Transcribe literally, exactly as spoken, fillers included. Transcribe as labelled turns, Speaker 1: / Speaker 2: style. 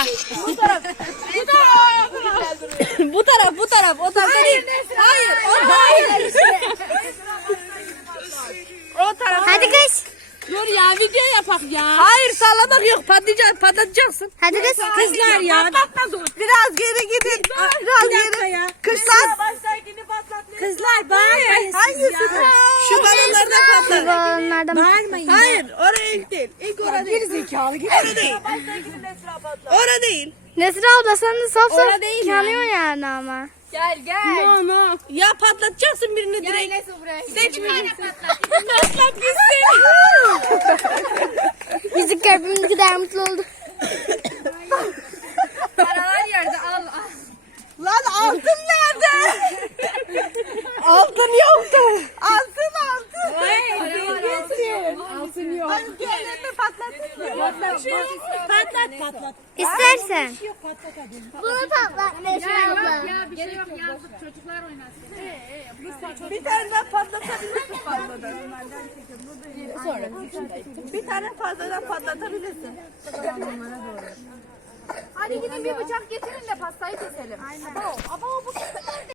Speaker 1: Bu taraf. Bu taraf. Bu taraf, bu taraf. O taraf değil. Hayır, o hayır. O taraf.
Speaker 2: Hadi kız.
Speaker 3: Dur ya video yapak ya.
Speaker 1: Hayır, sallamak yok. Patlayacak, patlatacaksın.
Speaker 2: Hadi kız.
Speaker 1: Kızlar ya. Biraz geri gidin. Biraz geri.
Speaker 3: Ya.
Speaker 1: Kızlar.
Speaker 3: Baştakini patlatmayın. Kızlar bağırmayın siz ya.
Speaker 1: Şu balonlardan patlar.
Speaker 2: Balonlardan.
Speaker 3: Bağırmayın.
Speaker 1: Hayır, oraya ilk değil. İlk orada değil.
Speaker 3: Zekalı gibi.
Speaker 1: Orada değil.
Speaker 3: Baştakini Nesra patlat.
Speaker 1: Orada değil.
Speaker 2: Nesra abla sen de saf
Speaker 1: Orada
Speaker 2: saf
Speaker 1: değil
Speaker 2: yanıyor yani ama.
Speaker 3: Gel gel.
Speaker 1: No no. Ya patlatacaksın birini
Speaker 3: Gel
Speaker 1: direkt.
Speaker 3: Nesra buraya.
Speaker 1: Seçmeyeceksin.
Speaker 3: Patlat gitsin.
Speaker 2: Yüzük kalbim kadar mutlu oldu.
Speaker 3: Paralar yerde al al.
Speaker 1: Lan altın nerede? Altın yoktu. Altın altın.
Speaker 3: Altın yok.
Speaker 1: Diğerlerini patlattın mı? Patlat patlat.
Speaker 2: İstersen.
Speaker 4: Bunu patlat Nesra abla.
Speaker 3: Ya bir şey yok yazdık çocuklar oynasın.
Speaker 1: Bir tane daha patlatabilirsin fazladan. Bir tane fazladan patlatabilirsin.
Speaker 3: Hadi gidin bir bıçak getirin de pastayı keselim. Aynen. Abo, abo bu